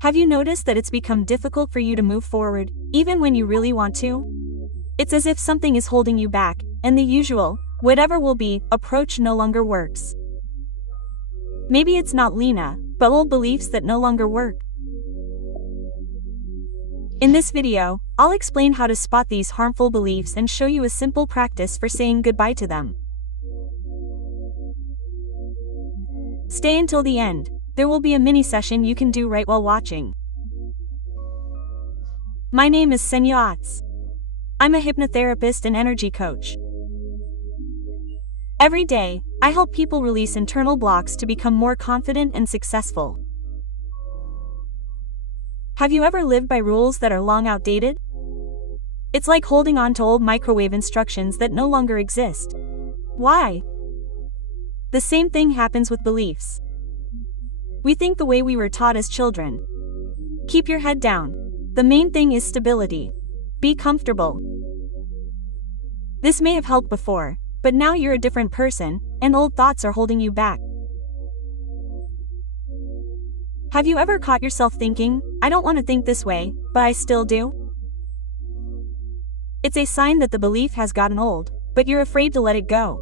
Have you noticed that it's become difficult for you to move forward, even when you really want to? It's as if something is holding you back, and the usual, whatever will be, approach no longer works. Maybe it's not Lena, but old beliefs that no longer work. In this video, I'll explain how to spot these harmful beliefs and show you a simple practice for saying goodbye to them. Stay until the end. There will be a mini session you can do right while watching. My name is Ksenia Ots. I'm a hypnotherapist and energy coach. Every day, I help people release internal blocks to become more confident and successful. Have you ever lived by rules that are long outdated? It's like holding on to old microwave instructions that no longer exist. Why? The same thing happens with beliefs. We think the way we were taught as children. Keep your head down. The main thing is stability. Be comfortable. This may have helped before, but now you're a different person, and old thoughts are holding you back. Have you ever caught yourself thinking, I don't want to think this way, but I still do? It's a sign that the belief has gotten old, but you're afraid to let it go.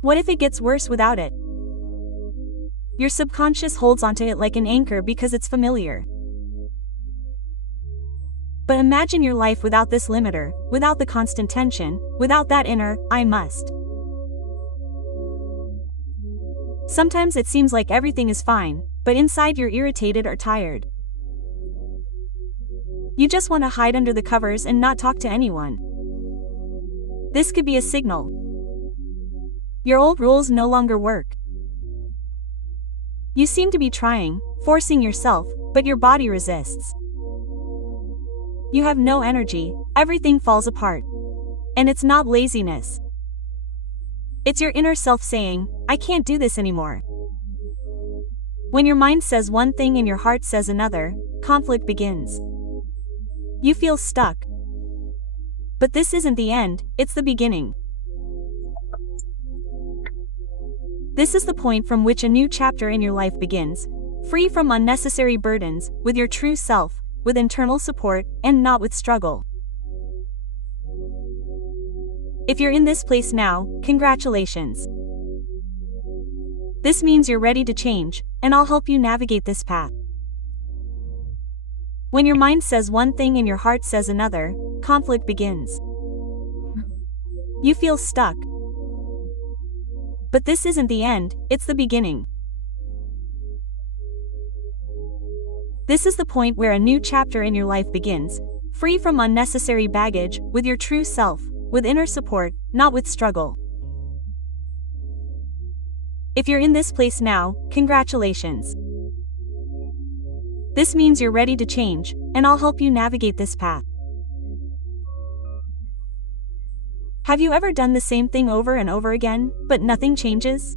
What if it gets worse without it? Your subconscious holds onto it like an anchor because it's familiar. But imagine your life without this limiter, without the constant tension, without that inner, I must. Sometimes it seems like everything is fine, but inside you're irritated or tired. You just want to hide under the covers and not talk to anyone. This could be a signal. Your old rules no longer work. You seem to be trying, forcing yourself, but your body resists. You have no energy, everything falls apart. And it's not laziness. It's your inner self saying, I can't do this anymore. When your mind says one thing and your heart says another, conflict begins. You feel stuck. But this isn't the end, it's the beginning. This is the point from which a new chapter in your life begins, free from unnecessary burdens, with your true self, with internal support, and not with struggle. If you're in this place now, congratulations. This means you're ready to change, and I'll help you navigate this path. When your mind says one thing and your heart says another, conflict begins. You feel stuck. But this isn't the end, it's the beginning. This is the point where a new chapter in your life begins, free from unnecessary baggage, with your true self, with inner support, not with struggle. If you're in this place now, congratulations. This means you're ready to change, and I'll help you navigate this path. Have you ever done the same thing over and over again, but nothing changes?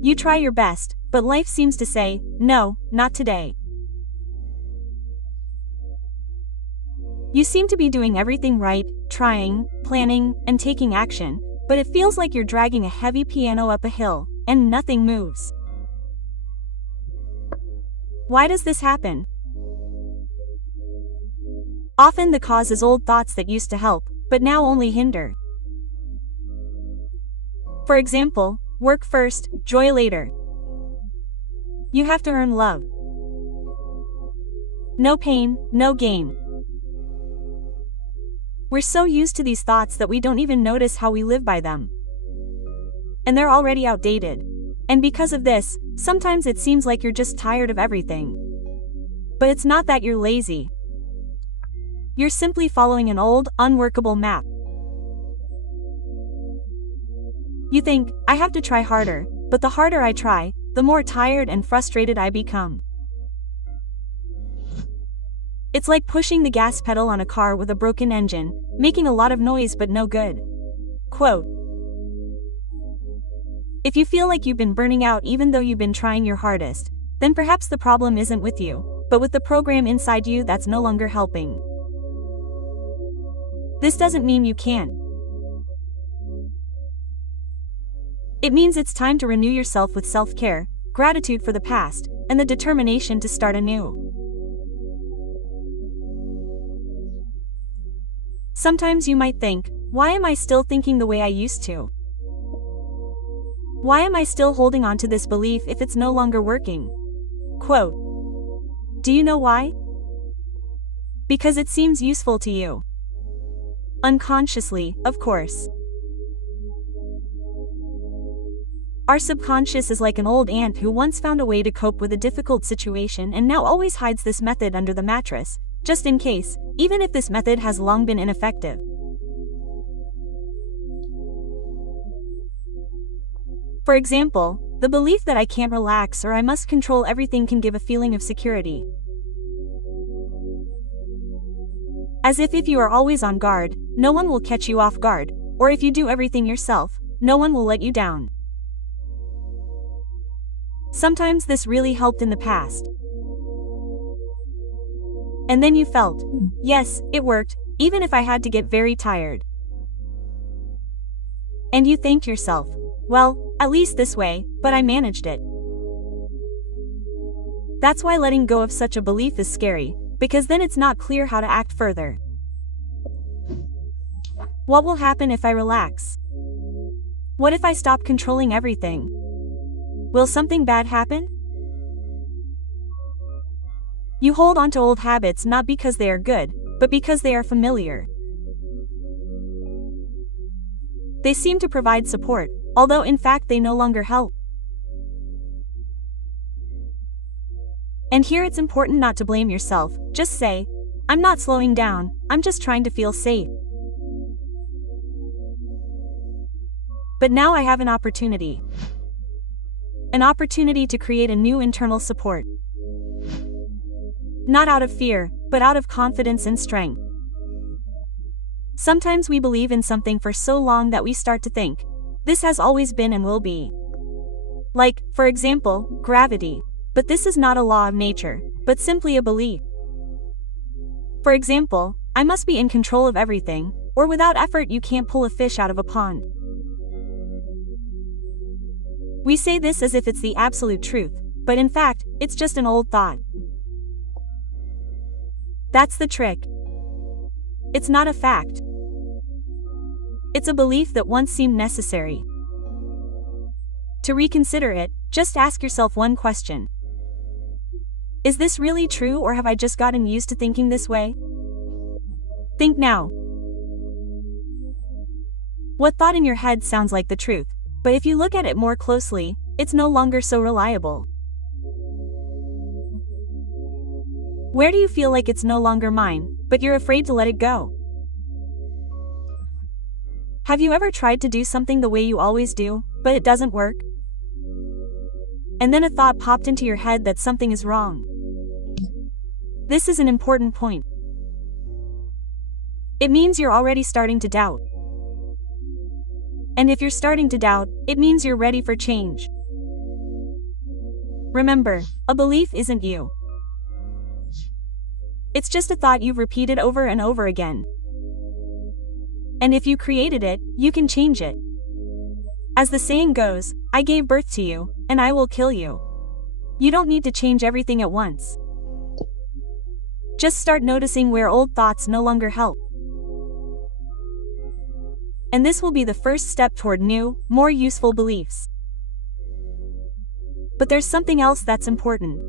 You try your best, but life seems to say, no, not today. You seem to be doing everything right, trying, planning, and taking action, but it feels like you're dragging a heavy piano up a hill, and nothing moves. Why does this happen? Often the cause is old thoughts that used to help, but now only hinder. For example, work first, joy later. You have to earn love. No pain, no gain. We're so used to these thoughts that we don't even notice how we live by them. And they're already outdated. And because of this, sometimes it seems like you're just tired of everything. But it's not that you're lazy. You're simply following an old, unworkable map. You think, I have to try harder, but the harder I try, the more tired and frustrated I become. It's like pushing the gas pedal on a car with a broken engine, making a lot of noise but no good. Quote. If you feel like you've been burning out even though you've been trying your hardest, then perhaps the problem isn't with you, but with the program inside you that's no longer helping. This doesn't mean you can't. It means it's time to renew yourself with self-care, gratitude for the past, and the determination to start anew. Sometimes you might think, why am I still thinking the way I used to? Why am I still holding on to this belief if it's no longer working? Quote. Do you know why? Because it seems useful to you. Unconsciously, of course. Our subconscious is like an old aunt who once found a way to cope with a difficult situation and now always hides this method under the mattress, just in case, even if this method has long been ineffective. For example, the belief that I can't relax or I must control everything can give a feeling of security. As if you are always on guard, no one will catch you off guard, or if you do everything yourself, no one will let you down. Sometimes this really helped in the past. And then you felt, yes, it worked, even if I had to get very tired. And you thanked yourself, well, at least this way, but I managed it. That's why letting go of such a belief is scary, because then it's not clear how to act further. What will happen if I relax? What if I stop controlling everything? Will something bad happen? You hold on to old habits not because they are good, but because they are familiar. They seem to provide support, although in fact they no longer help. And here it's important not to blame yourself, just say, I'm not slowing down, I'm just trying to feel safe. But now I have an opportunity. An opportunity to create a new internal support. Not out of fear, but out of confidence and strength. Sometimes we believe in something for so long that we start to think, this has always been and will be. Like, for example, gravity. But this is not a law of nature, but simply a belief. For example, I must be in control of everything, or without effort you can't pull a fish out of a pond. We say this as if it's the absolute truth, but in fact, it's just an old thought. That's the trick. It's not a fact. It's a belief that once seemed necessary. To reconsider it, just ask yourself one question. Is this really true, or have I just gotten used to thinking this way? Think now. What thought in your head sounds like the truth, but if you look at it more closely, it's no longer so reliable. Where do you feel like it's no longer mine, but you're afraid to let it go? Have you ever tried to do something the way you always do, but it doesn't work? And then a thought popped into your head that something is wrong. This is an important point. It means you're already starting to doubt. And if you're starting to doubt, it means you're ready for change. Remember, a belief isn't you. It's just a thought you've repeated over and over again. And if you created it, you can change it. As the saying goes, I gave birth to you, and I will kill you. You don't need to change everything at once. Just start noticing where old thoughts no longer help. And this will be the first step toward new, more useful beliefs. But there's something else that's important.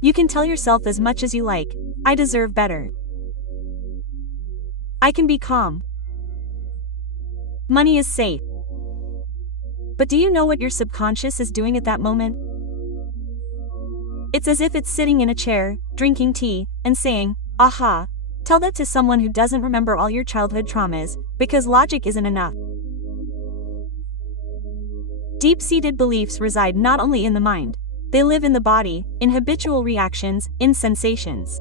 You can tell yourself as much as you like, I deserve better. I can be calm. Money is safe. But do you know what your subconscious is doing at that moment? It's as if it's sitting in a chair, drinking tea, and saying, aha, tell that to someone who doesn't remember all your childhood traumas, because logic isn't enough. Deep-seated beliefs reside not only in the mind, they live in the body, in habitual reactions, in sensations.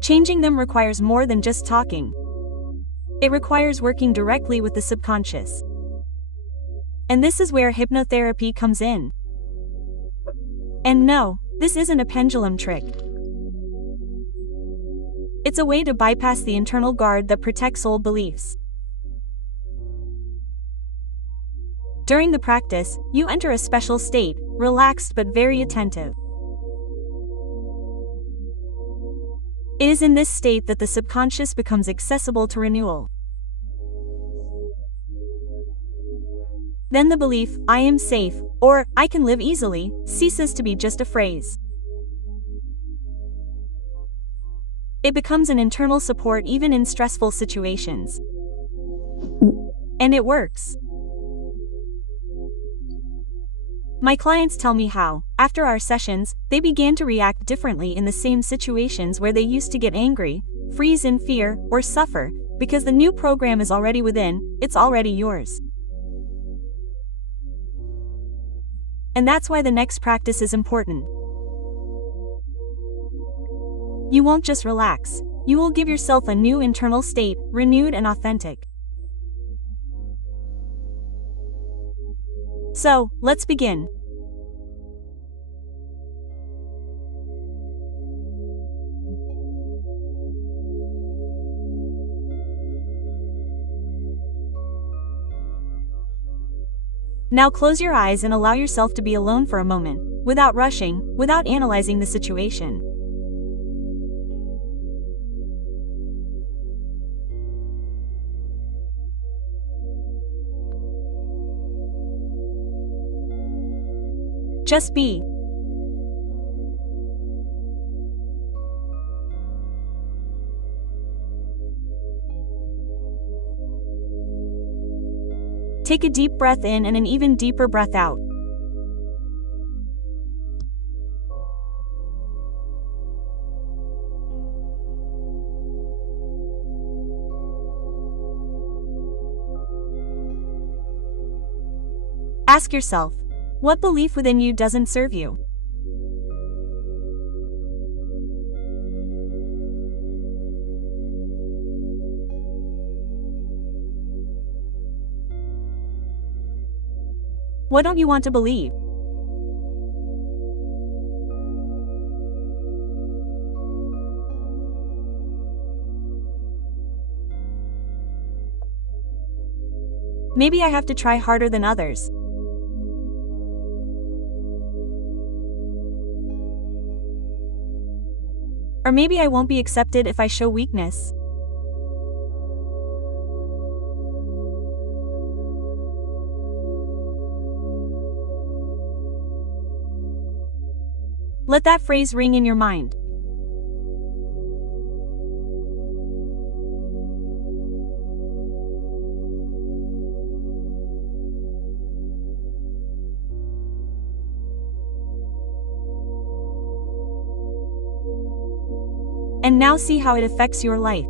Changing them requires more than just talking. It requires working directly with the subconscious. And this is where hypnotherapy comes in. And no, this isn't a pendulum trick. It's a way to bypass the internal guard that protects old beliefs. During the practice, you enter a special state, relaxed but very attentive. It is in this state that the subconscious becomes accessible to renewal. Then the belief, I am safe, or I can live easily, ceases to be just a phrase. It becomes an internal support even in stressful situations. And it works. My clients tell me how, after our sessions, they began to react differently in the same situations where they used to get angry, freeze in fear, or suffer, because the new program is already within, it's already yours. And that's why the next practice is important. You won't just relax, you will give yourself a new internal state, renewed and authentic. So, let's begin. Now close your eyes and allow yourself to be alone for a moment, without rushing, without analyzing the situation. Just be. Take a deep breath in and an even deeper breath out. Ask yourself, what belief within you doesn't serve you? What don't you want to believe? Maybe I have to try harder than others. Or maybe I won't be accepted if I show weakness. Let that phrase ring in your mind. And now see how it affects your life.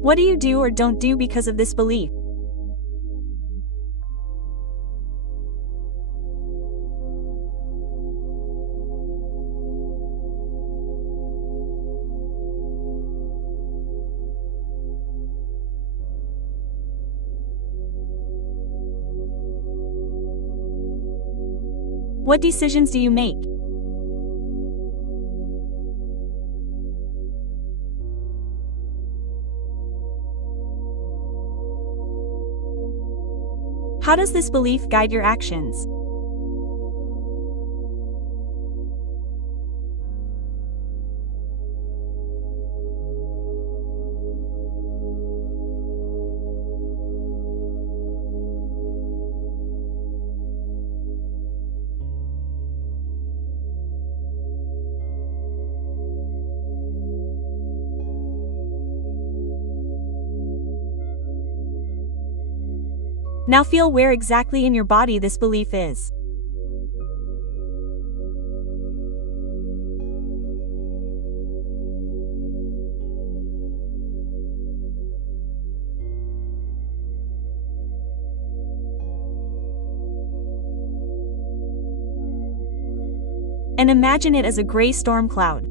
What do you do or don't do because of this belief? What decisions do you make? How does this belief guide your actions? Now feel where exactly in your body this belief is. And imagine it as a gray storm cloud.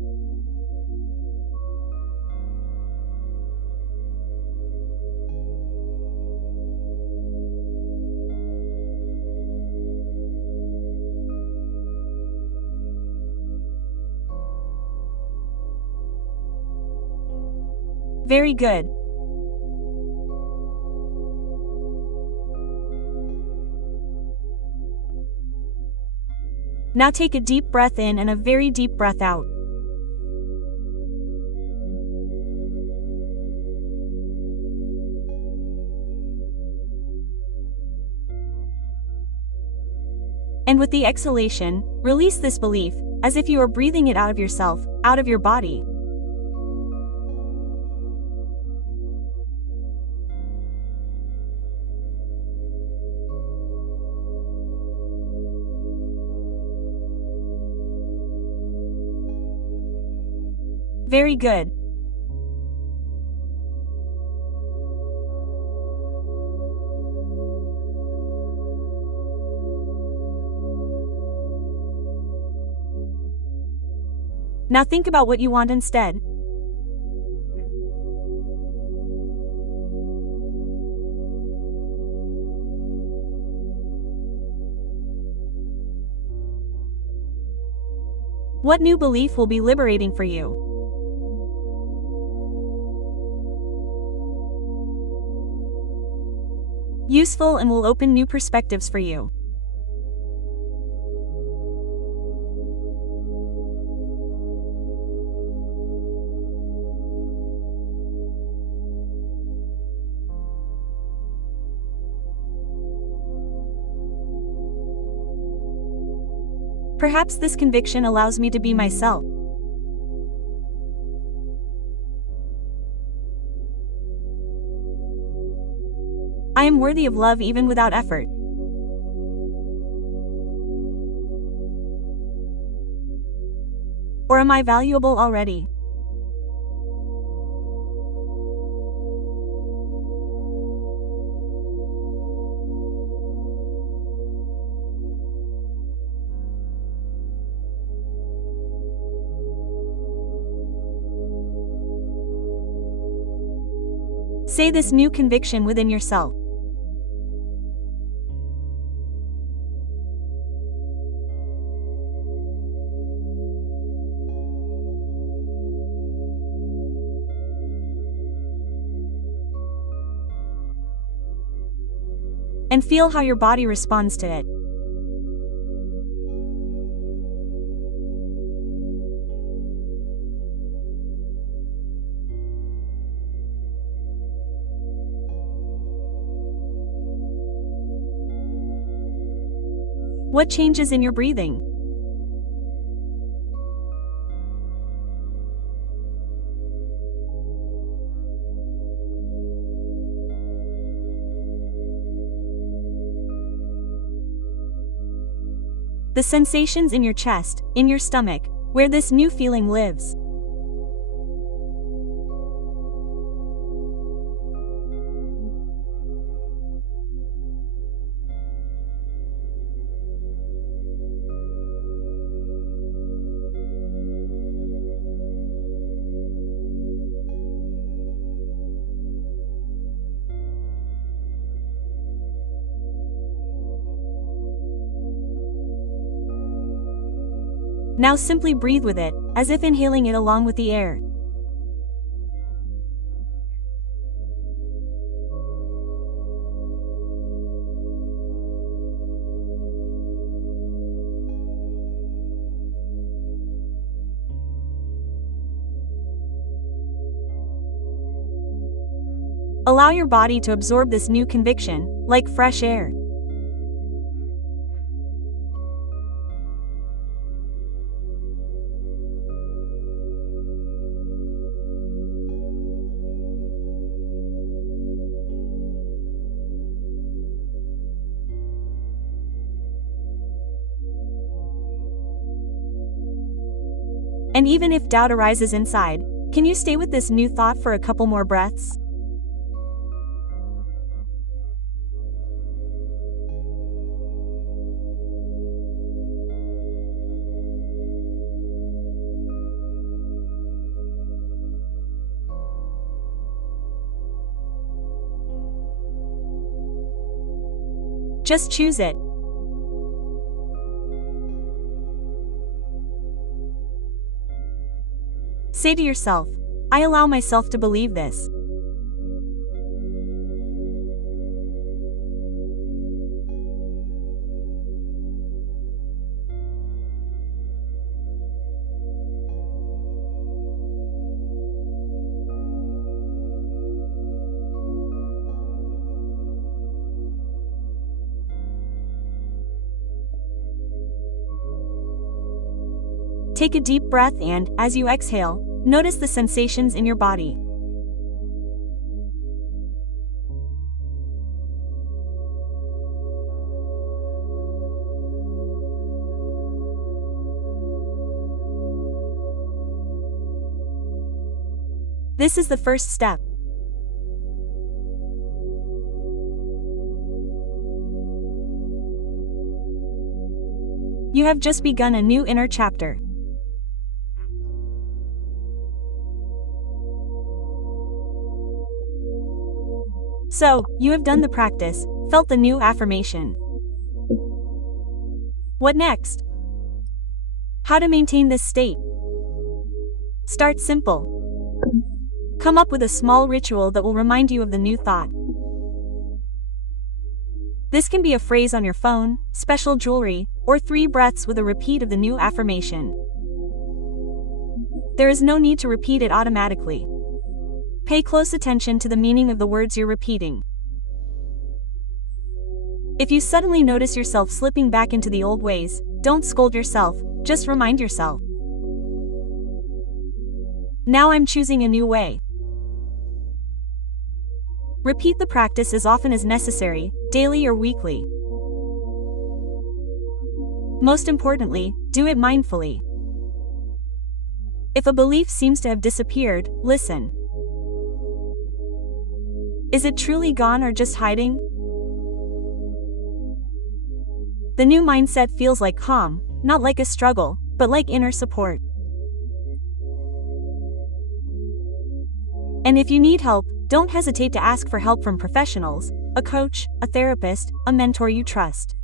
Very good. Now take a deep breath in and a very deep breath out. And with the exhalation, release this belief, as if you are breathing it out of yourself, out of your body. Very good. Now think about what you want instead. What new belief will be liberating for you? Useful and will open new perspectives for you. Perhaps this conviction allows me to be myself. I am worthy of love even without effort. Or am I valuable already? Say this new conviction within yourself. And feel how your body responds to it. What changes in your breathing? The sensations in your chest, in your stomach, where this new feeling lives. Now simply breathe with it, as if inhaling it along with the air. Allow your body to absorb this new conviction, like fresh air. And even if doubt arises inside, can you stay with this new thought for a couple more breaths? Just choose it. Say to yourself, I allow myself to believe this. Take a deep breath and, as you exhale, notice the sensations in your body. This is the first step. You have just begun a new inner chapter. So, you have done the practice, felt the new affirmation. What next? How to maintain this state? Start simple. Come up with a small ritual that will remind you of the new thought. This can be a phrase on your phone, special jewelry, or 3 breaths with a repeat of the new affirmation. There is no need to repeat it automatically. Pay close attention to the meaning of the words you're repeating. If you suddenly notice yourself slipping back into the old ways, don't scold yourself, just remind yourself. Now I'm choosing a new way. Repeat the practice as often as necessary, daily or weekly. Most importantly, do it mindfully. If a belief seems to have disappeared, listen. Is it truly gone or just hiding? The new mindset feels like calm, not like a struggle, but like inner support. And if you need help, don't hesitate to ask for help from professionals, a coach, a therapist, a mentor you trust.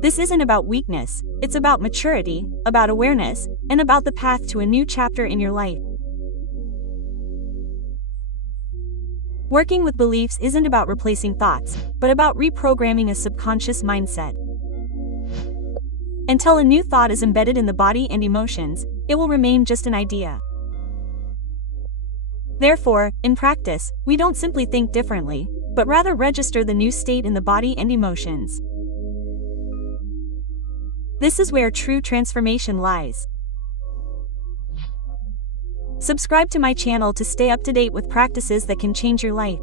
This isn't about weakness, it's about maturity, about awareness, and about the path to a new chapter in your life. Working with beliefs isn't about replacing thoughts, but about reprogramming a subconscious mindset. Until a new thought is embedded in the body and emotions, it will remain just an idea. Therefore, in practice, we don't simply think differently, but rather register the new state in the body and emotions. This is where true transformation lies. Subscribe to my channel to stay up to date with practices that can change your life.